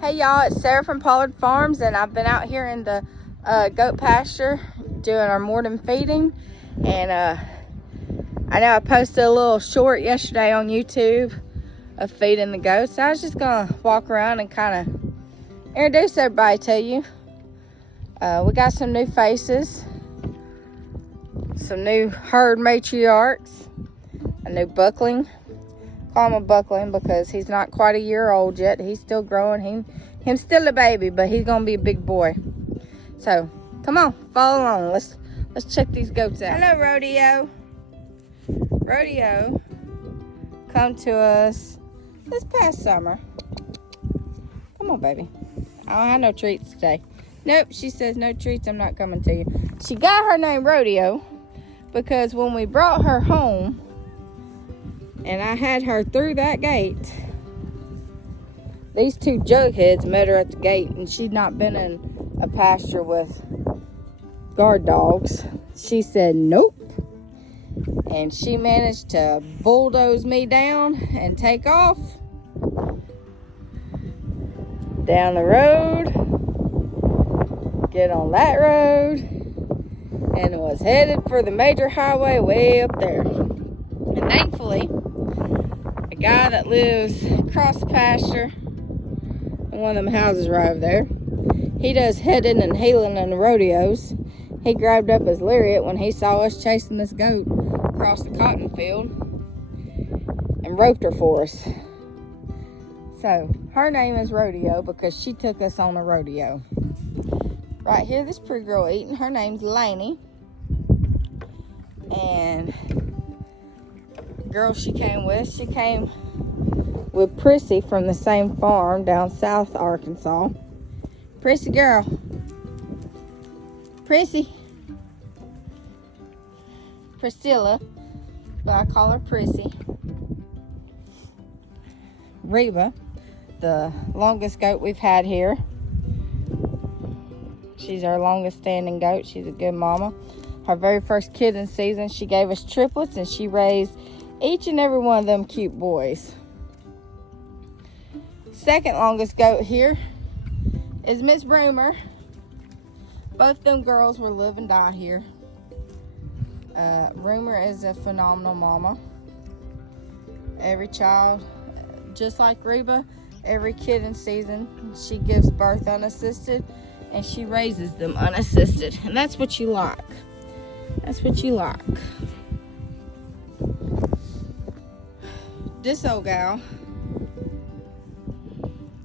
Hey y'all, it's Sarah from Pollard Farms, and I've been out here in the goat pasture doing our morning feeding. And I know I posted a little short yesterday on YouTube of feeding the goats. So I was just gonna walk around and kind of introduce everybody to you. We got some new faces, some new herd matriarchs, a new buckling. Call him a buckling because he's not quite a year old yet. He's still growing. He's still a baby, but he's gonna be a big boy. So come on, follow along. Let's check these goats out. Hello, Rodeo. Rodeo come to us this past summer. Come on, baby. I don't have no treats today. Nope, she says no treats. I'm not coming to you. She got her name Rodeo because when we brought her home, and I had her through that gate, these two jugheads met her at the gate, and she'd not been in a pasture with guard dogs. She said nope, and she managed to bulldoze me down and take off down the road, get on that road, and was headed for the major highway way up there. And thankfully, a guy that lives across the pasture in one of them houses right over there, he does heading and heeling in the rodeos. He grabbed up his lariat when he saw us chasing this goat across the cotton field and roped her for us. So her name is Rodeo because she took us on a rodeo. Right here, this pretty girl eating, her name's Lainey. And girl she came with Prissy from the same farm down South Arkansas. Prissy girl. Prissy. Priscilla, but I call her Prissy. Reba, the longest goat we've had here. She's our longest standing goat. She's a good mama. Her very first kidding season, she gave us triplets, and she raised each and every one of them cute boys. Second longest goat here is Miss Broomer. Both them girls were live and die here. Broomer is a phenomenal mama. Every child, just like Reba, every kid in season, she gives birth unassisted, and she raises them unassisted. And that's what you like. That's what you like. This old gal,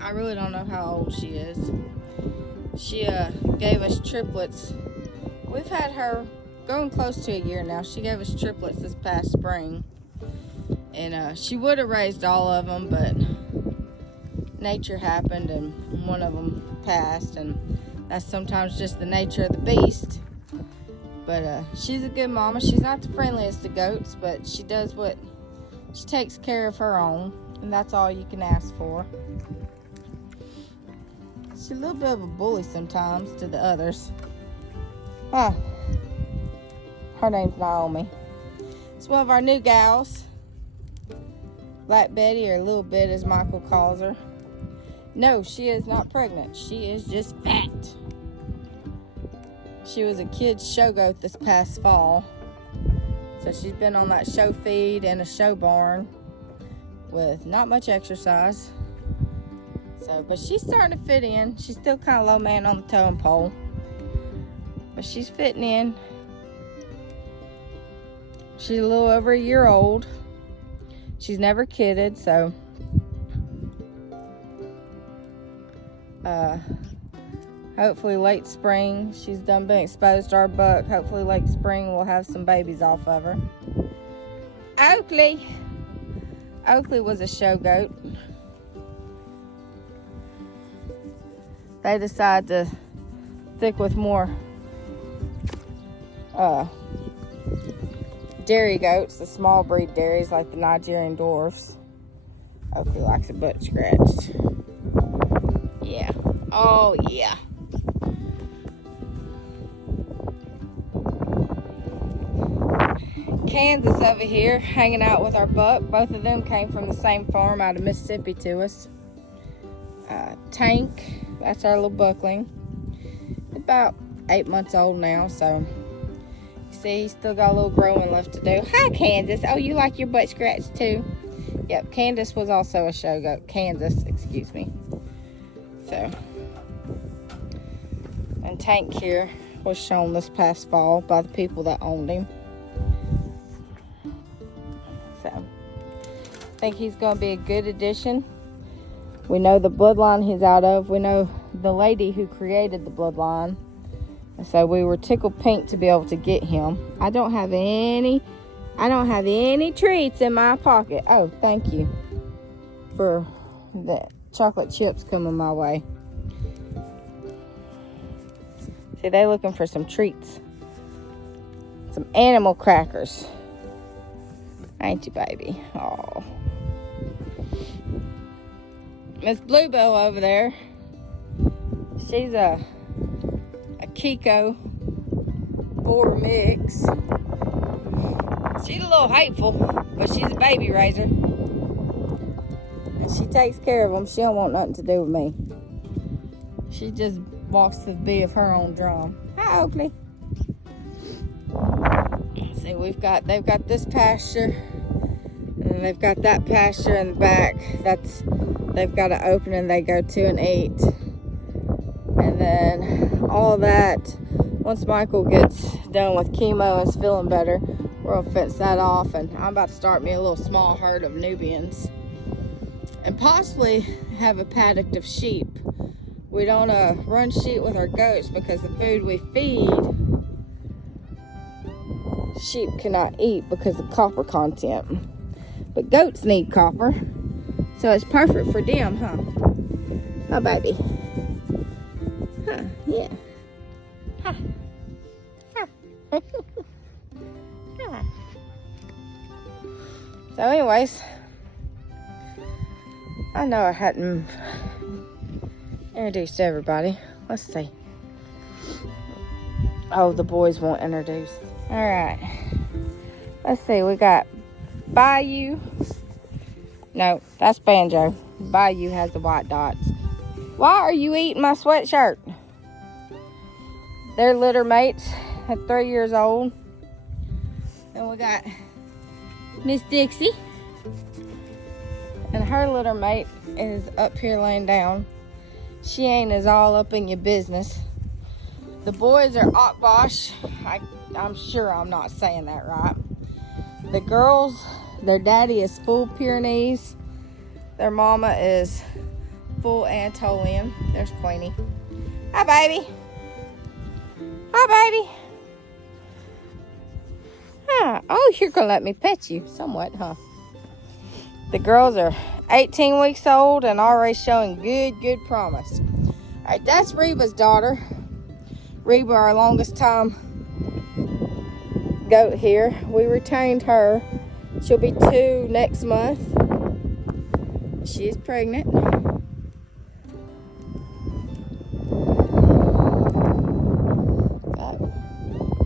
I really don't know how old she is. She gave us triplets. We've had her going close to a year now. She gave us triplets this past spring. And she would have raised all of them, but nature happened and one of them passed. And that's sometimes just the nature of the beast. But she's a good mama. She's not the friendliest of goats, but she does what she takes care of her own, and that's all you can ask for. She's a little bit of a bully sometimes to the others. Her name's Naomi. It's one of our new gals. Black Betty, or Little Bit as Michael calls her. No, she is not pregnant. She is just fat. She was a kid's show goat this past fall. So she's been on that show feed in a show barn with not much exercise. So, but she's starting to fit in. She's still kind of low man on the totem pole, but she's fitting in. She's a little over a year old. She's never kidded, so hopefully late spring, she's done been exposed to our buck. Hopefully late spring we'll have some babies off of her. Oakley was a show goat. They decided to stick with more dairy goats, the small breed dairies like the Nigerian dwarfs. Oakley likes a butt scratched. Yeah. Oh yeah. Kansas over here hanging out with our buck. Both of them came from the same farm out of Mississippi to us. Tank, that's our little buckling. About 8 months old now, so you see he's still got a little growing left to do. Hi, Kansas. Oh, you like your butt scratched too? Yep, Candace was also a show goat. Kansas, excuse me. So, and Tank here was shown this past fall by the people that owned him. So, I think he's going to be a good addition. We know the bloodline he's out of. We know the lady who created the bloodline. And so we were tickled pink to be able to get him. I don't have any treats in my pocket. Oh, thank you for the chocolate chips coming my way. See, they looking for some treats. Some animal crackers. Ain't you, baby? Oh. Miss Bluebell over there. She's a Kiko boar mix. She's a little hateful, but she's a baby raiser. And she takes care of them. She don't want nothing to do with me. She just walks to the beat of her own drum. Hi, Oakley. See, they've got this pasture, and they've got that pasture in the back. They've got an opening they go to and eat. And then all that, once Michael gets done with chemo and is feeling better, we're gonna fence that off, and I'm about to start me a little small herd of Nubians. And possibly have a paddock of sheep. We don't run sheep with our goats because the food we feed, sheep cannot eat because of copper content. But goats need copper, so it's perfect for them, huh? Oh, baby. Huh, yeah. Huh. Huh. Huh. So anyways, I know I hadn't introduced everybody. Let's see. Oh, the boys won't introduce. All right. Let's see. We got Bayou. No, that's Banjo. Bayou has the white dots. Why are you eating my sweatshirt? They're litter mates at 3 years old. And we got Miss Dixie. And her litter mate is up here laying down. She ain't as all up in your business. The boys are Akbash. I'm sure I'm not saying that right. The girls, their daddy is full Pyrenees. Their mama is full Anatolian. There's Queenie. Hi, baby. Hi, baby. Huh. Oh, you're going to let me pet you somewhat, huh? The girls are 18 weeks old and already showing good promise. All right, that's Reba's daughter. Reba, our longest time goat here. We retained her. She'll be 2 next month. She's pregnant. And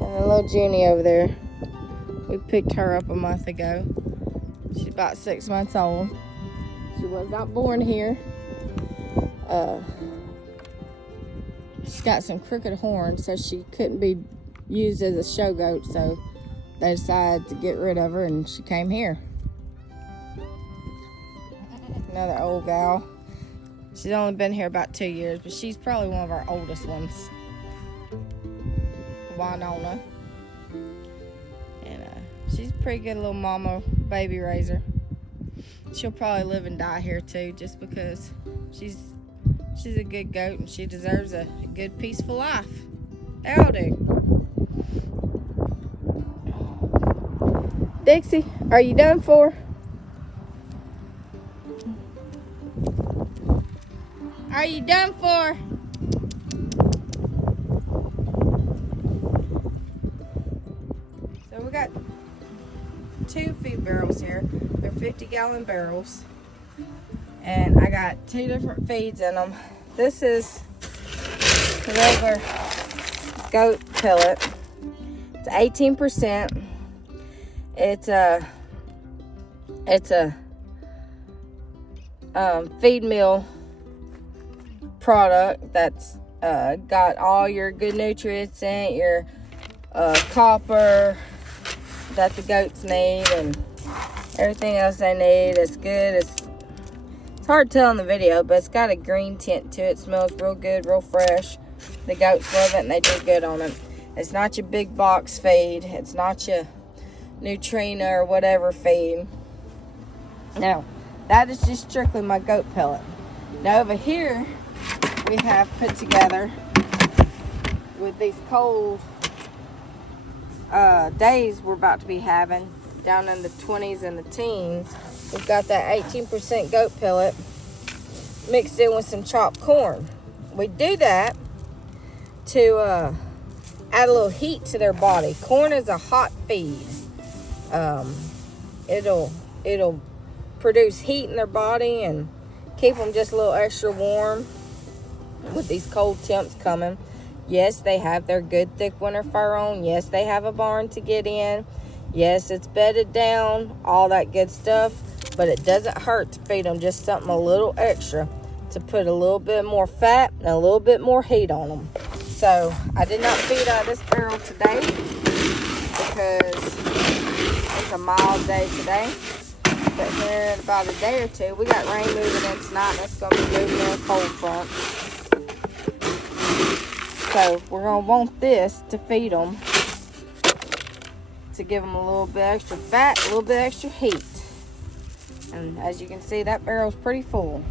the little Junie over there. We picked her up a month ago. She's about 6 months old. She was not born here. She's got some crooked horns, so she couldn't be used as a show goat, so they decided to get rid of her, and she came here. Another old gal. She's only been here about 2 years, but she's probably one of our oldest ones. Winona. And she's a pretty good little mama baby raiser. She'll probably live and die here too, just because she's a good goat and she deserves a good peaceful life. They all do. Dixie, are you done for? Are you done for? So we got 2 feed barrels here. They're 50-gallon barrels. And I got 2 different feeds in them. This is the regular goat pellet. It's 18%. It's a feed mill product that's got all your good nutrients in it, your copper that the goats need, and everything else they need. It's good. It's hard to tell in the video, but it's got a green tint to it. It smells real good, real fresh. The goats love it, and they do good on it. It's not your big box feed. It's not your Nutrina or whatever feed. Now, that is just strictly my goat pellet. Now, over here, we have put together, with these cold days we're about to be having, down in the 20s and the teens, we've got that 18% goat pellet mixed in with some chopped corn. We do that to add a little heat to their body. Corn is a hot feed. It'll produce heat in their body and keep them just a little extra warm with these cold temps coming. Yes, they have their good thick winter fur on. Yes, they have a barn to get in. Yes, it's bedded down, all that good stuff, but it doesn't hurt to feed them just something a little extra to put a little bit more fat and a little bit more heat on them. So I did not feed out of this barrel today because it's a mild day today. But here in about a day or two, we got rain moving in tonight, and it's going to be moving in a cold front. So we're going to want this to feed them, to give them a little bit extra fat, a little bit extra heat. And as you can see, that barrel's pretty full.